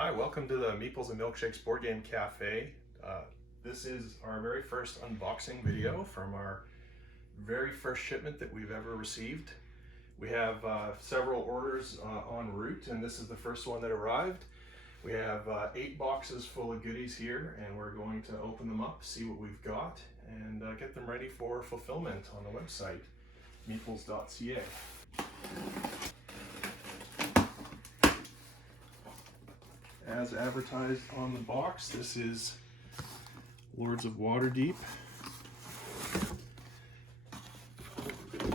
Hi, welcome to the Meeples and Milkshakes Board Game Cafe. This is our very first unboxing video from our very first shipment that we've ever received. We have several orders en route, and this is the first one that arrived. We have 8 boxes full of goodies here, and we're going to open them up, see what we've got, and get them ready for fulfillment on the website, meeples.ca. As advertised on the box, this is Lords of Waterdeep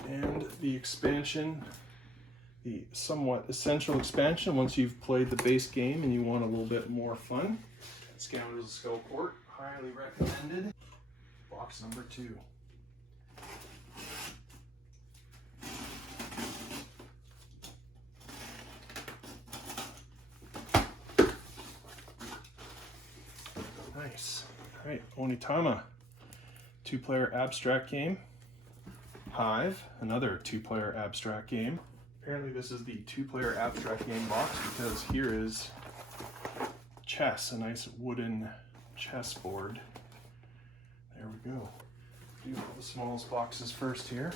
and the expansion, the somewhat essential expansion once you've played the base game and you want a little bit more fun. Scoundrels of Skullport, highly recommended. Box number 2. Nice. All right, Onitama, 2-player abstract game. Hive, another 2-player abstract game. Apparently this is the 2-player abstract game box because here is chess, a nice wooden chess board. There we go. Do all the smallest boxes first here.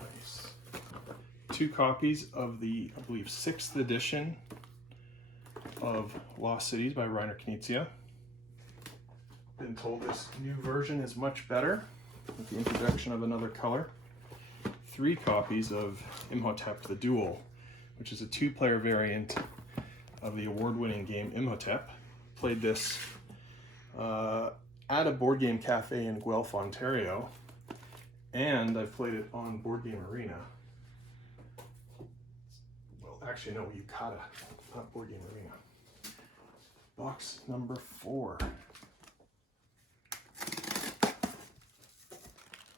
Nice. 2 copies of the, I believe, 6th edition of Lost Cities by Reiner Knizia. Been told this new version is much better with the introduction of another color. 3 copies of Imhotep the Duel, which is a 2-player variant of the award-winning game Imhotep. Played this at a board game cafe in Guelph, Ontario, and I've played it on Board Game Arena. Well, actually, no, Yukata, not Board Game Arena. Box number 4.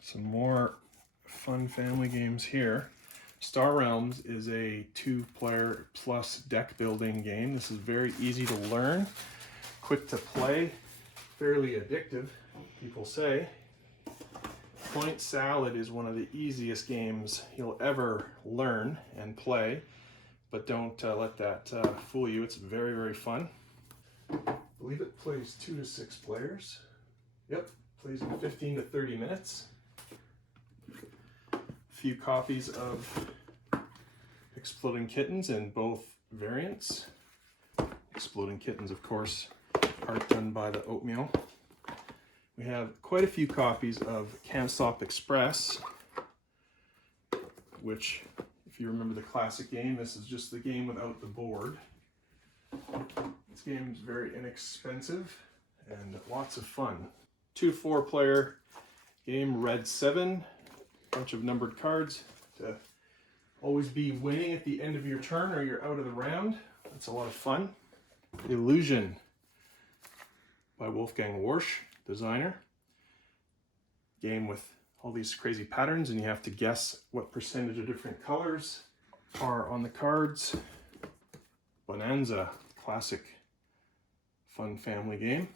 Some more fun family games here. Star Realms is a 2-player plus deck building game. This is very easy to learn, quick to play, fairly addictive, people say. Point Salad is one of the easiest games you'll ever learn and play, but don't let that fool you. It's very, very fun. I believe it plays 2 to 6 players. Yep, plays in 15 to 30 minutes. A few copies of Exploding Kittens in both variants. Exploding Kittens, of course, art done by the Oatmeal. We have quite a few copies of Can't Stop Express, which, if you remember the classic game, this is just the game without the board. This game is very inexpensive and lots of fun. 2 4-player game, Red 7, bunch of numbered cards to always be winning at the end of your turn or you're out of the round. That's a lot of fun. Illusion by Wolfgang Warsch, designer. Game with all these crazy patterns and you have to guess what percentage of different colors are on the cards. Bohnanza, classic fun family game.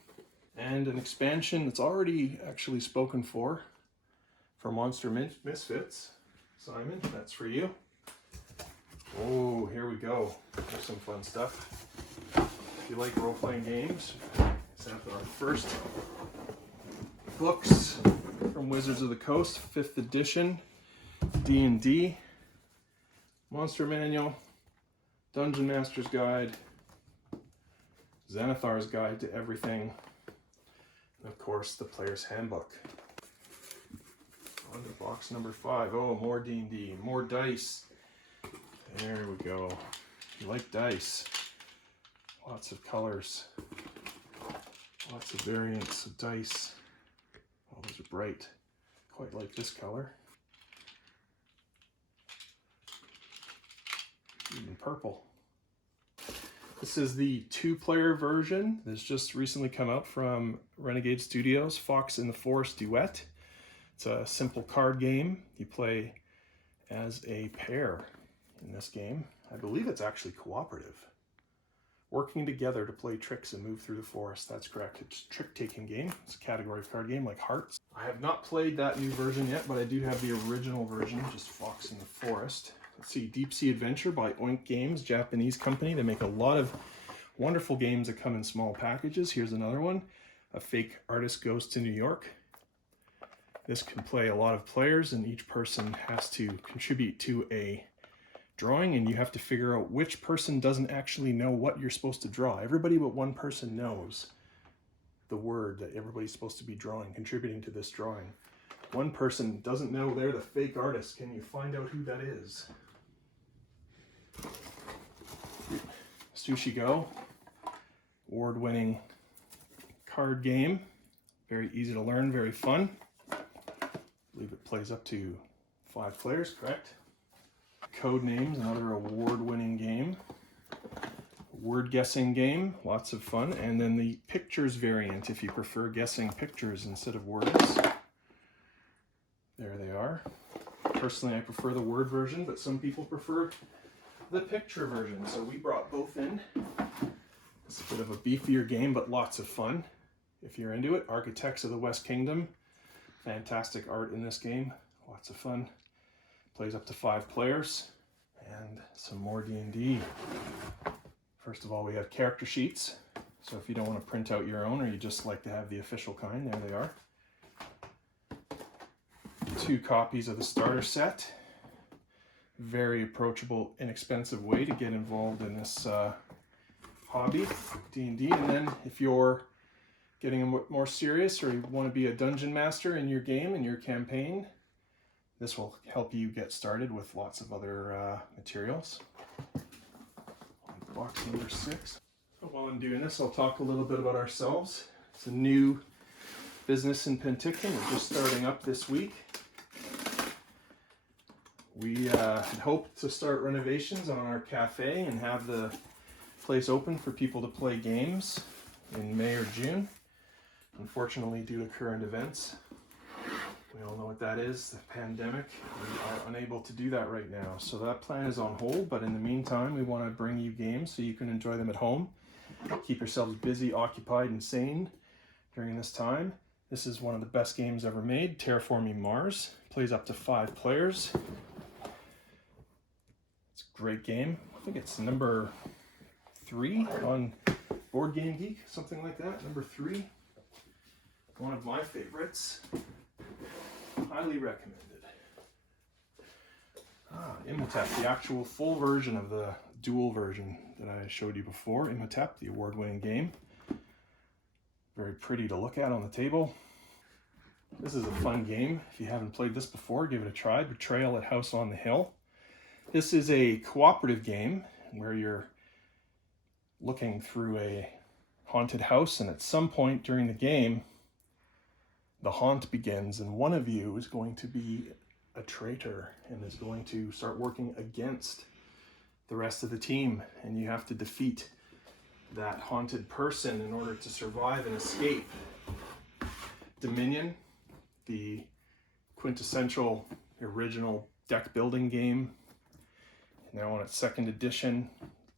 And an expansion that's already actually spoken for Monster Misfits. Simon, that's for you. Oh, here we go. There's some fun stuff. If you like role-playing games, this is our first books from Wizards of the Coast, 5th edition, D&D Monster Manual, Dungeon Master's Guide, Xanathar's Guide to Everything, and of course the Player's Handbook. On to box number 5. Oh, more D&D, more dice. There we go. You like dice. Lots of colors. Lots of variants of dice. Oh, those are bright. Quite like this color. Even purple. This is the 2-player version that's just recently come out from Renegade Studios, Fox and the Forest Duet. It's a simple card game. You play as a pair in this game. I believe it's actually cooperative. Working together to play tricks and move through the forest. That's correct. It's a trick-taking game. It's a category card game like Hearts. I have not played that new version yet, but I do have the original version, just Fox in the Forest. Let's see, Deep Sea Adventure by Oink Games, Japanese company. They make a lot of wonderful games that come in small packages. Here's another one. A fake artist goes to New York. This can play a lot of players, and each person has to contribute to a drawing, and you have to figure out which person doesn't actually know what you're supposed to draw. Everybody but one person knows the word that everybody's supposed to be drawing, contributing to this drawing. One person doesn't know they're the fake artist. Can you find out who that is? Sushi Go, award-winning card game. Very easy to learn, very fun. I believe it plays up to 5 players, correct? Codenames, another award-winning game. Word guessing game, lots of fun. And then the pictures variant, if you prefer guessing pictures instead of words. There they are. Personally, I prefer the word version, but some people prefer the picture version. So we brought both in. It's a bit of a beefier game, but lots of fun. If you're into it, Architects of the West Kingdom. Fantastic art in this game, lots of fun. Plays up to 5 players, and some more D&D. First of all, we have character sheets. So if you don't want to print out your own, or you just like to have the official kind, there they are. 2 copies of the starter set. Very approachable, inexpensive way to get involved in this hobby, D&D. And then if you're getting a more serious, or you want to be a dungeon master in your game, in your campaign, this will help you get started with lots of other materials. Box number 6. So while I'm doing this, I'll talk a little bit about ourselves. It's a new business in Penticton. We're just starting up this week. We had hoped to start renovations on our cafe and have the place open for people to play games in May or June. Unfortunately, due to current events, we all know what that is, the pandemic. We are unable to do that right now. So that plan is on hold, but in the meantime, we want to bring you games so you can enjoy them at home. Keep yourselves busy, occupied, and sane during this time. This is one of the best games ever made, Terraforming Mars. Plays up to 5 players. It's a great game. I think it's number 3 on Board Game Geek, something like that, number 3. One of my favorites. Highly recommended. Imhotep, the actual full version of the dual version that I showed you before. Imhotep, the award-winning game. Very pretty to look at on the table. This is a fun game. If you haven't played this before, give it a try. Betrayal at House on the Hill. This is a cooperative game where you're looking through a haunted house, and at some point during the game, the haunt begins, and one of you is going to be a traitor and is going to start working against the rest of the team, and you have to defeat that haunted person in order to survive and escape. Dominion, the quintessential original deck building game, now on its 2nd edition.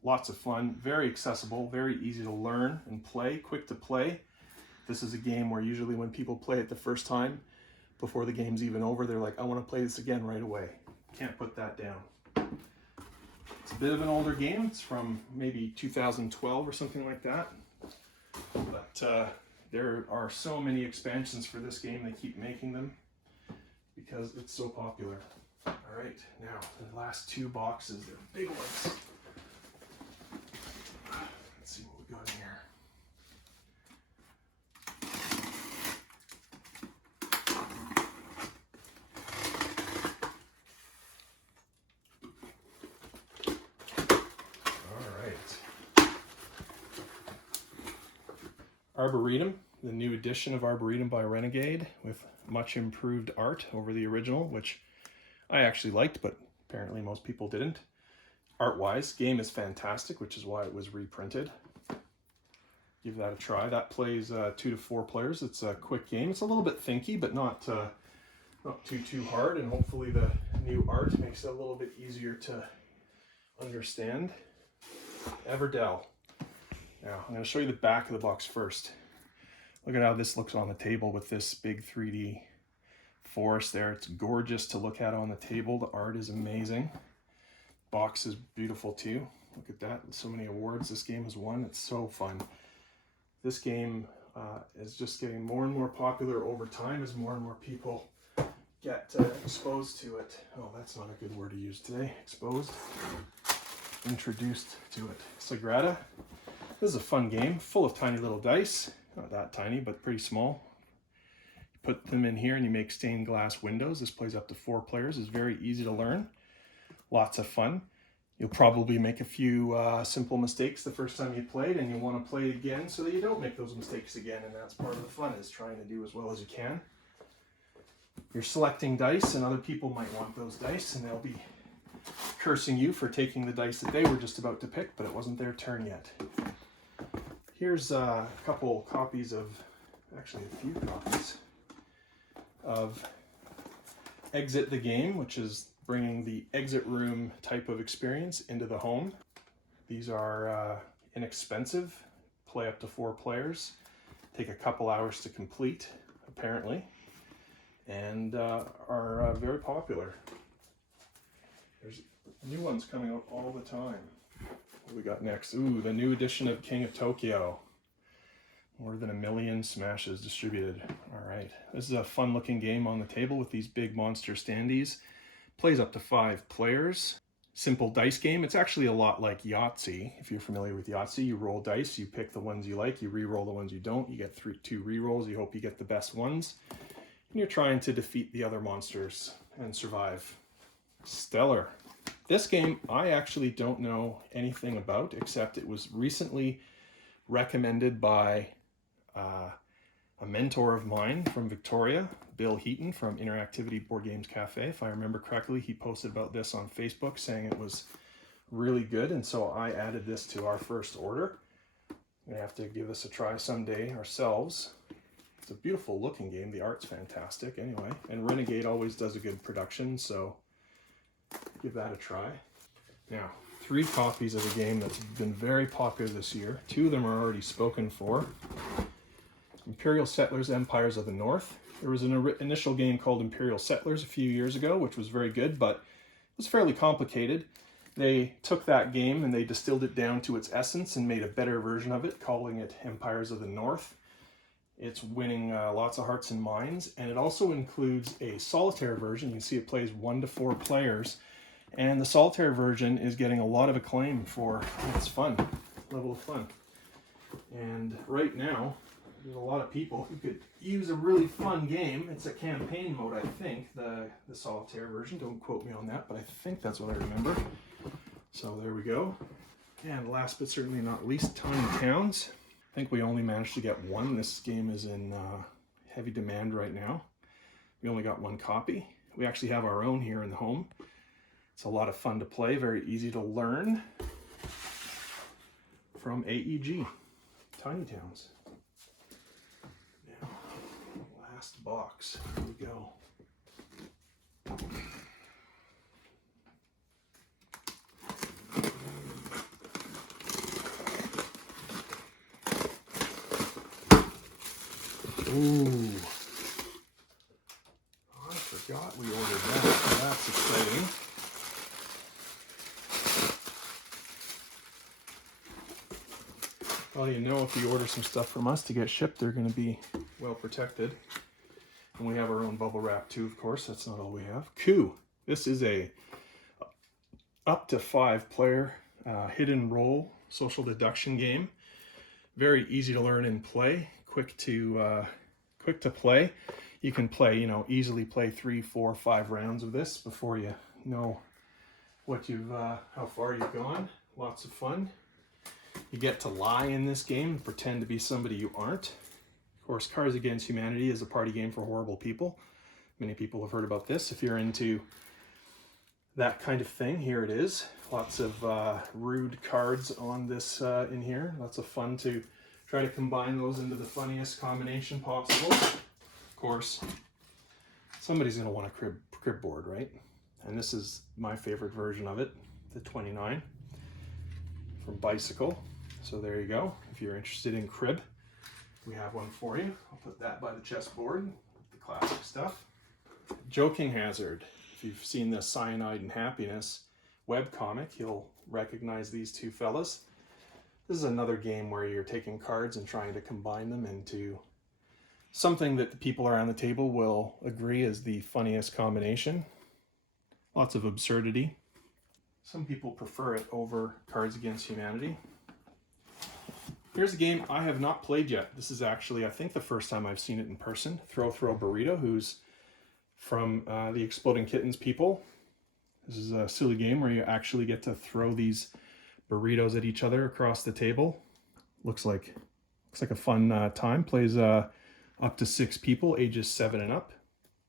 Lots of fun, very accessible, very easy to learn and play, quick to play. This is a game where usually when people play it the first time, before the game's even over, they're like, I want to play this again right away. Can't put that down. It's a bit of an older game. It's from maybe 2012 or something like that. But there are so many expansions for this game, they keep making them because it's so popular. All right, now the last 2 boxes, they're big ones. Let's see what we got in here. Arboretum, the new edition of Arboretum by Renegade with much improved art over the original, which I actually liked, but apparently most people didn't. Art-wise, game is fantastic, which is why it was reprinted. Give that a try. That plays 2 to 4 players. It's a quick game. It's a little bit thinky, but not too hard, and hopefully the new art makes it a little bit easier to understand. Everdell. Now, I'm going to show you the back of the box first. Look at how this looks on the table with this big 3D forest there. It's gorgeous to look at on the table. The art is amazing. Box is beautiful too. Look at that. So many awards this game has won. It's so fun. This game is just getting more and more popular over time as more and more people get exposed to it. Oh, that's not a good word to use today. Exposed. Introduced to it. Sagrada. This is a fun game, full of tiny little dice. Not that tiny, but pretty small. You put them in here and you make stained glass windows. This plays up to 4 players. It's very easy to learn. Lots of fun. You'll probably make a few simple mistakes the first time you played, and you want to play again so that you don't make those mistakes again, and that's part of the fun, is trying to do as well as you can. You're selecting dice, and other people might want those dice, and they'll be cursing you for taking the dice that they were just about to pick, but it wasn't their turn yet. Here's a couple copies of, actually a few copies, of Exit the Game, which is bringing the exit room type of experience into the home. These are inexpensive, play up to 4 players, take a couple hours to complete, apparently, and are very popular. There's new ones coming out all the time. What do we got next? Ooh, the new edition of King of Tokyo. More than 1 million smashes distributed. All right, this is a fun looking game on the table with these big monster standees. Plays up to 5 players. Simple dice game. It's actually a lot like Yahtzee. If you're familiar with Yahtzee, you roll dice, you pick the ones you like, you re-roll the ones you don't, you get 2 re-rolls, you hope you get the best ones, and you're trying to defeat the other monsters and survive. Stellar. This game I actually don't know anything about, except it was recently recommended by a mentor of mine from Victoria, Bill Heaton from Interactivity Board Games Cafe. If I remember correctly, he posted about this on Facebook saying it was really good, and so I added this to our first order. We have to give this a try someday ourselves. It's a beautiful looking game. The art's fantastic anyway, and Renegade always does a good production, so give that a try. Now, 3 copies of a game that's been very popular this year. 2 of them are already spoken for. Imperial Settlers, Empires of the North. There was an initial game called Imperial Settlers a few years ago, which was very good, but it was fairly complicated. They took that game and they distilled it down to its essence and made a better version of it, calling it Empires of the North. It's winning lots of hearts and minds, and it also includes a solitaire version. You can see it plays 1 to 4 players, and the solitaire version is getting a lot of acclaim for its fun, level of fun. And right now, there's a lot of people who could use a really fun game. It's a campaign mode, I think, the solitaire version. Don't quote me on that, but I think that's what I remember. So there we go. And last but certainly not least, Tiny Towns. I think we only managed to get 1. This game is in heavy demand right now. We only got 1 copy. We actually have our own here in the home. It's a lot of fun to play, very easy to learn. From AEG, Tiny Towns. Now, last box, here we go. Ooh. Oh, I forgot we ordered that. That's exciting. Well, you know, if you order some stuff from us to get shipped, they're going to be well protected. And we have our own bubble wrap too, of course. That's not all we have. Coup. This is a up to 5 player hidden role social deduction game. Very easy to learn and play. Quick to play. You can play, you know, easily play 3, 4, 5 rounds of this before you know what you've how far you've gone. Lots of fun. You get to lie in this game and pretend to be somebody you aren't. Of course, Cards Against Humanity is a party game for horrible people. Many people have heard about this. If you're into that kind of thing, here it is. Lots of rude cards on this in here. Lots of fun to try to combine those into the funniest combination possible. Of course, somebody's going to want a crib board, right? And this is my favorite version of it, the 29 from Bicycle. So there you go. If you're interested in crib, we have one for you. I'll put that by the chessboard, the classic stuff. Joking Hazard. If you've seen the Cyanide and Happiness webcomic, you'll recognize these two fellas. This is another game where you're taking cards and trying to combine them into something that the people around the table will agree is the funniest combination. Lots of absurdity. Some people prefer it over Cards Against Humanity. Here's a game I have not played yet. This is actually, I think, the first time I've seen it in person. Throw Burrito, who's from the Exploding Kittens people. This is a silly game where you actually get to throw these burritos at each other across the table. Looks like a fun time. Plays up to 6 people, ages 7 and up.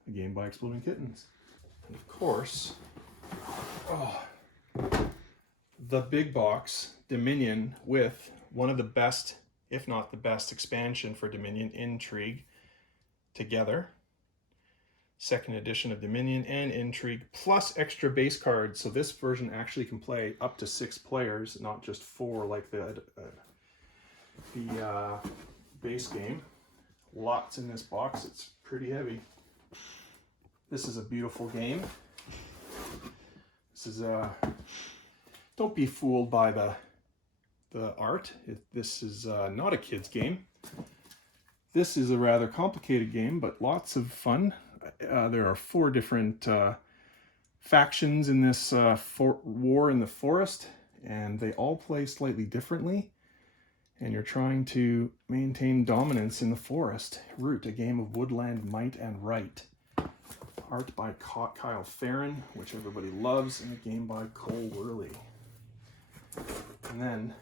A game by Exploding Kittens. And of course, the big box Dominion with one of the best, if not the best, expansion for Dominion, Intrigue, together. Second edition of Dominion and Intrigue, plus extra base cards. So this version actually can play up to 6 players, not just 4 like the base game. Lots in this box. It's pretty heavy. This is a beautiful game. This is don't be fooled by the art. This is not a kid's game. This is a rather complicated game, but lots of fun. There are 4 different factions in this war in the forest, and they all play slightly differently. And you're trying to maintain dominance in the forest. Root, a game of woodland might and right. Art by Kyle Farron, which everybody loves, and a game by Cole Worley. And then,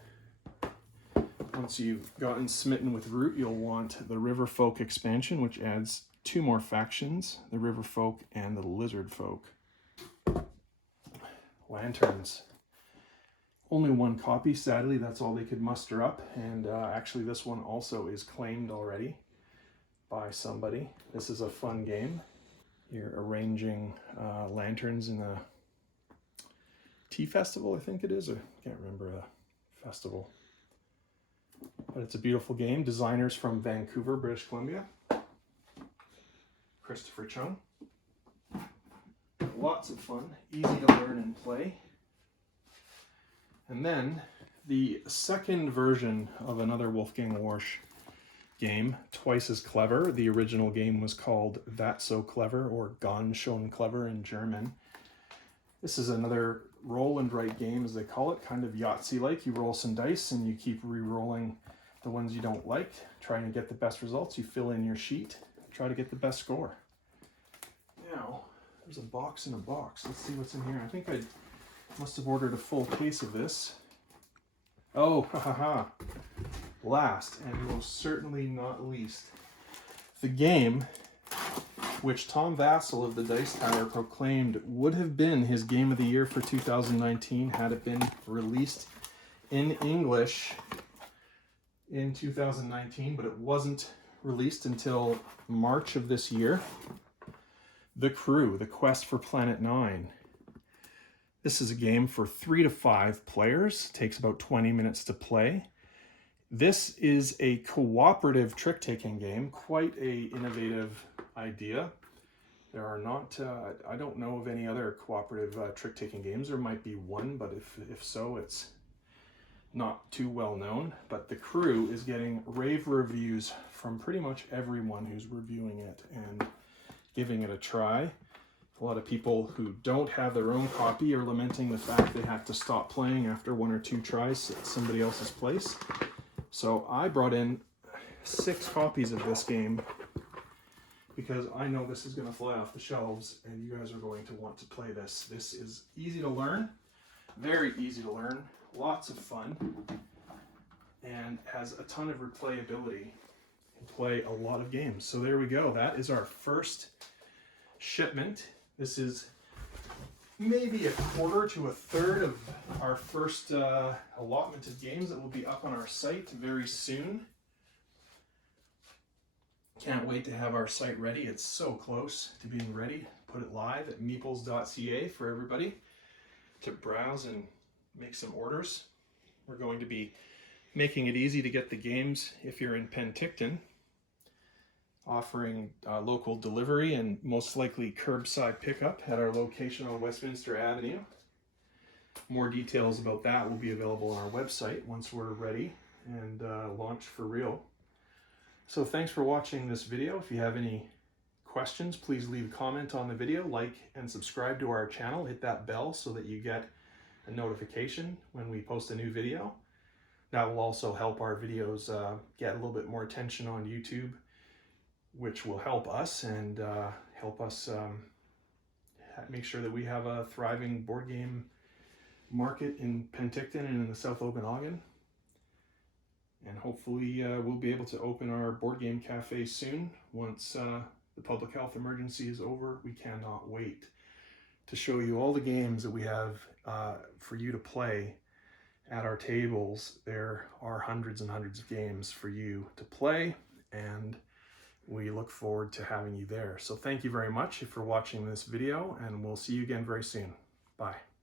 once you've gotten smitten with Root, you'll want the Riverfolk expansion, which adds 2 more factions, the Riverfolk and the Lizard Folk. Lanterns. Only 1 copy, sadly. That's all they could muster up. And actually this one also is claimed already by somebody. This is a fun game. You're arranging lanterns in a tea festival, I think it is. I can't remember the festival. But it's a beautiful game. Designers from Vancouver, British Columbia. Christopher Chung. Lots of fun, easy to learn and play. And then the second version of another Wolfgang Warsch game, Twice as Clever. The original game was called That So Clever, or Ganz schon clever in German. This is another roll and write game, as they call it, kind of Yahtzee-like. You roll some dice and you keep re-rolling the ones you don't like, trying to get the best results. You fill in your sheet, try to get the best score. Now, there's a box in a box. Let's see what's in here. I think I must have ordered a full case of this. Oh, haha. Last, and most certainly not least, the game which Tom Vassell of the Dice Tower proclaimed would have been his game of the year for 2019 had it been released in English in 2019, but it wasn't released until March of this year. The Crew, The Quest for Planet 9. This is a game for 3 to 5 players. It takes about 20 minutes to play. This is a cooperative trick-taking game, quite an innovative idea. There are not, I don't know of any other cooperative trick-taking games. There might be one, but if so, it's not too well known. But The Crew is getting rave reviews from pretty much everyone who's reviewing it and giving it a try. A lot of people who don't have their own copy are lamenting the fact they have to stop playing after 1 or 2 tries at somebody else's place. So I brought in 6 copies of this game because I know this is going to fly off the shelves and you guys are going to want to play this. This is easy to learn, very easy to learn, lots of fun, and has a ton of replayability. You can play a lot of games. So there we go. That is our first shipment. This is maybe a quarter to a third of our first allotment of games that will be up on our site very soon. Can't wait to have our site ready. It's so close to being ready. Put it live at meeples.ca for everybody to browse and make some orders. We're going to be making it easy to get the games if you're in Penticton, offering local delivery and most likely curbside pickup at our location on Westminster Avenue. More details about that will be available on our website once we're ready and launch for real. So thanks for watching this video. If you have any questions, please leave a comment on the video, like and subscribe to our channel. Hit that bell so that you get a notification when we post a new video. That will also help our videos get a little bit more attention on YouTube, which will help us and help us make sure that we have a thriving board game market in Penticton and in the South Okanagan. And hopefully we'll be able to open our board game cafe soon once the public health emergency is over. We cannot wait to show you all the games that we have for you to play at our tables. There are hundreds and hundreds of games for you to play, and we look forward to having you there. So thank you very much for watching this video, and we'll see you again very soon. Bye.